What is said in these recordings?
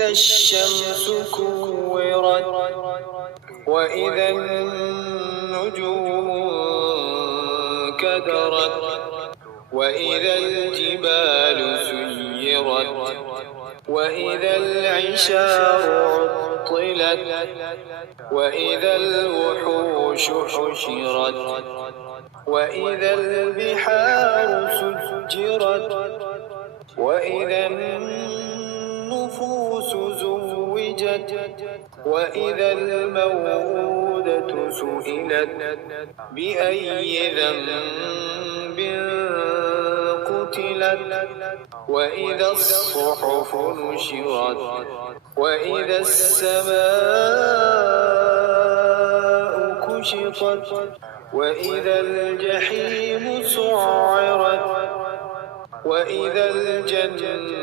إذا الشمس كورت وإذا النجوم كدرت وإذا الجبال سيرت وإذا العشار عطلت وإذا الوحوش حشرت وإذا البحار سجرت وإذا النفوس زوجت وإذا الموءودة سئلت بأي ذنب قتلت وإذا الصحف نشرت وإذا السماء كشطت وإذا الجحيم سعرت وإذا الجنة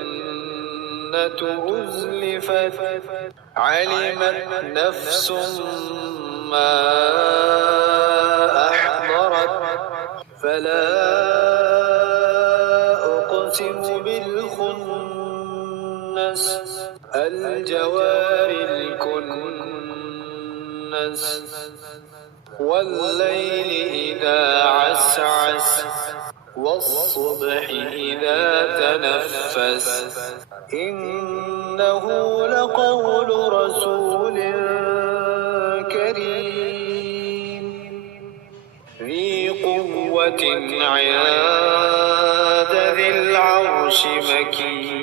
أزلفت علمت نفس ما أحضرت فلا أقسم بالخنس الجوار الكنس والليل إذا عسعس والصبح إذا تنفس إنه لقول رسول كريم ذي قوة عند ذي العرش مكين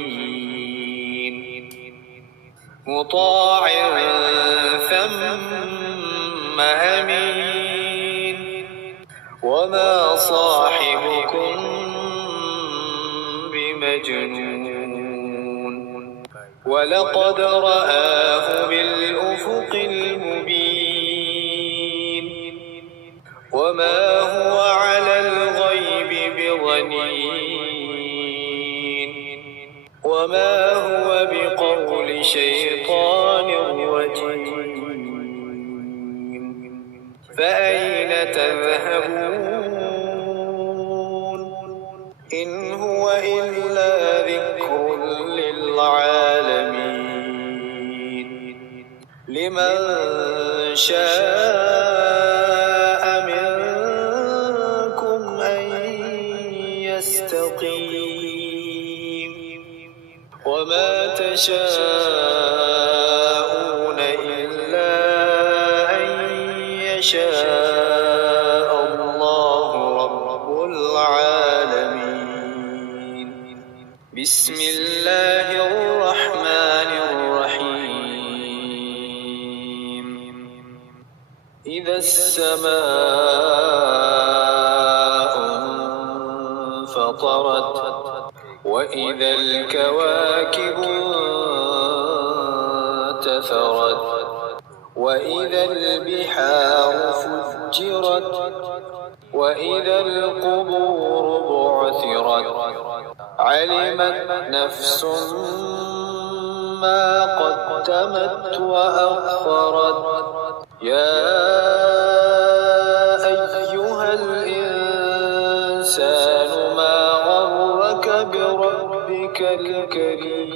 مطاع ثم أمين وما صاحبكم بمجنون ولقد رآه بالأفق المبين وما هو على الغيب بضنين وما هو بقول شيطان رجيم فأين تذهبون إن هو إلا ذكر للعالمين لمن شاء منكم أن يستقيم وما تشاءون إلا أن يشاء الله رب العالمين بسم الله الرحمن الرحيم إذا السماء انفطرت وإذا الكواكب انتثرت وإذا البحار فجرت وإذا القبور بعثرت علمت نفس ما قدمت وأخرت يا أيها الإنسان ما غرك بربك الكريم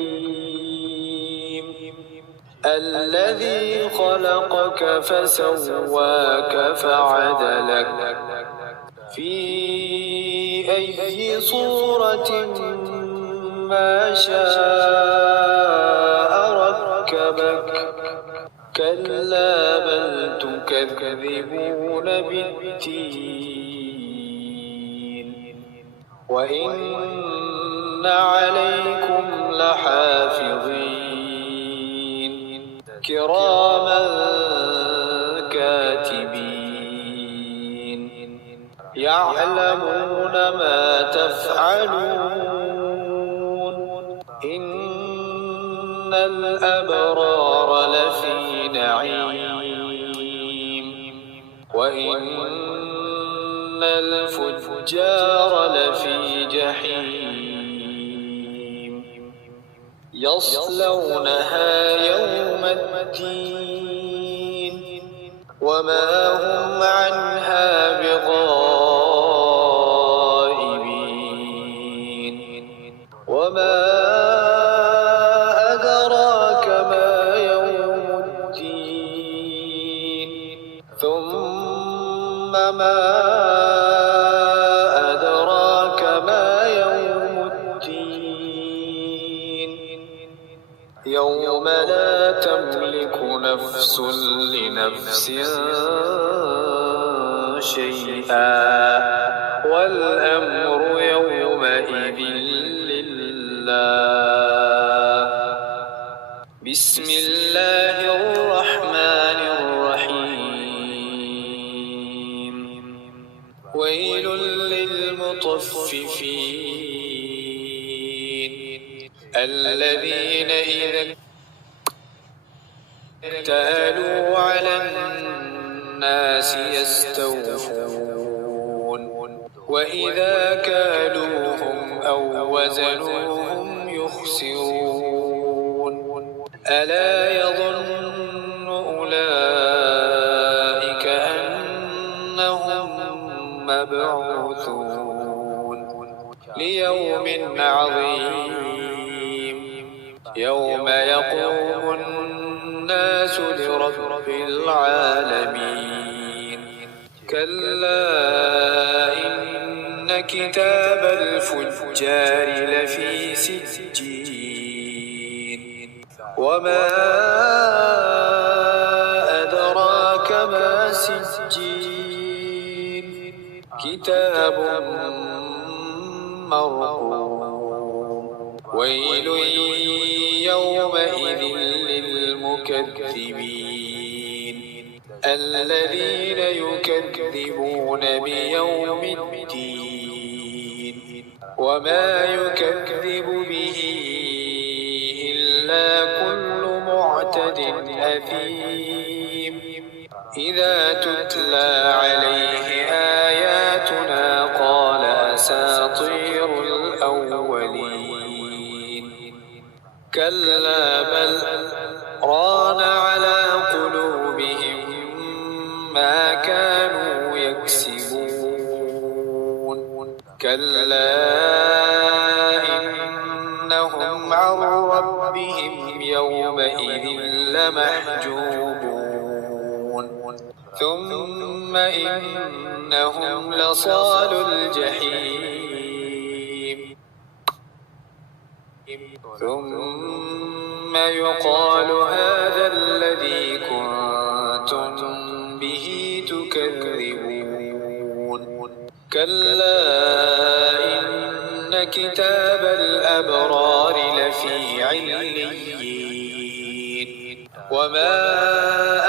الذي خلقك فسواك فعدلك في أي صورة ما شاء ركبك كلا بل تكذبون بالدين وإن عليكم لحافظين كراما كاتبين يعلمون ما تفعلون إن الأبرار لفي نعيم وإن الفجار لفي جحيم يصلونها يوم الدين وما هم عنها بغائبين وما أدراك أدراك ما يوم الدين يوم لا تملك نفس لنفس شيئا والأمر يومئذ لله. بسم الله الرحمن الرحيم. ويل للمطففين الذين إذا اكتالوا على الناس يستوفون وإذا كالوهم أو وزنوهم يخسرون ألا يظن أولئك أنهم مبعوثون ليوم عظيم يوم يقوم الناس لرب العالمين. كلا إن كتاب الفجار لفي سجين وما أدراك ما سجين كتاب مرقوم ويل يومئذ للمكذبين الذين يكذبون بيوم الدين وما يكذب به إلا كل معتد أثيم إذا تتلى عليه آياتنا قال أساطير الأولين كلا بل ران على قلوبهم ما كانوا يكسبون كلا إنهم عن ربهم يومئذ لمحجوبون ثم إنهم لصالو الجحيم ثم يقال هذا الذي كنتم به تكذبون كلا إن كتاب الأبرار لفي عليين وما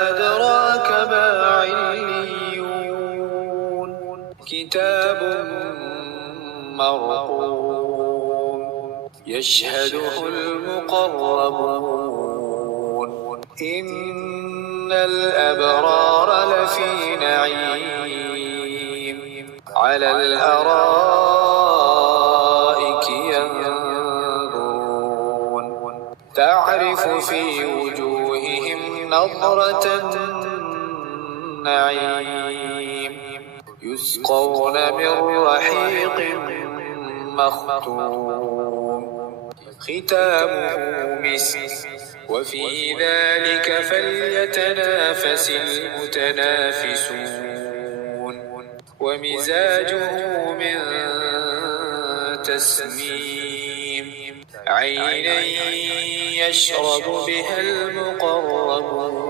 أدراك ما عليون كتاب مرقوم يشهده المقربون إن الأبرار لفي نعيم على الأرائك ينظرون تعرف في وجوههم نضرة النعيم يسقون من رحيق مختوم ختامه مسك وفي ذلك فليتنافس المتنافسون ومزاجه من تسنيم عينا يشرب بها المقربون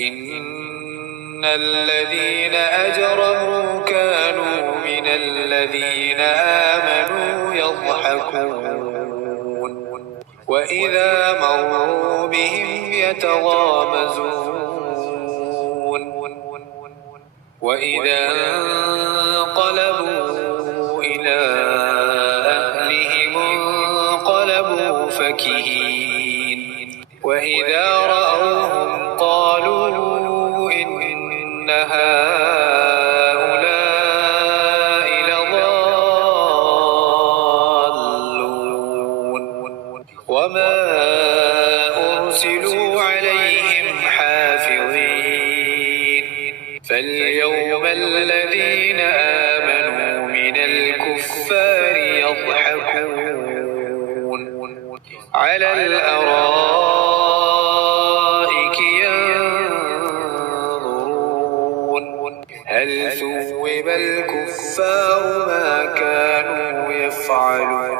إن الذين أجرموا كانوا من الذين آمنوا يضحكون وإذا مروا بهم يتغامزون وإذا انقلبوا إلى أهلهم انقلبوا فكهين وإذا رأوهم قالوا إن هؤلاء لضالون وما أرسلوا عليهم حافظين فاليوم الذين آمنوا من الكفار يضحكون على الأرائك ينظرون هل ثوب الكفار ما كانوا يفعلون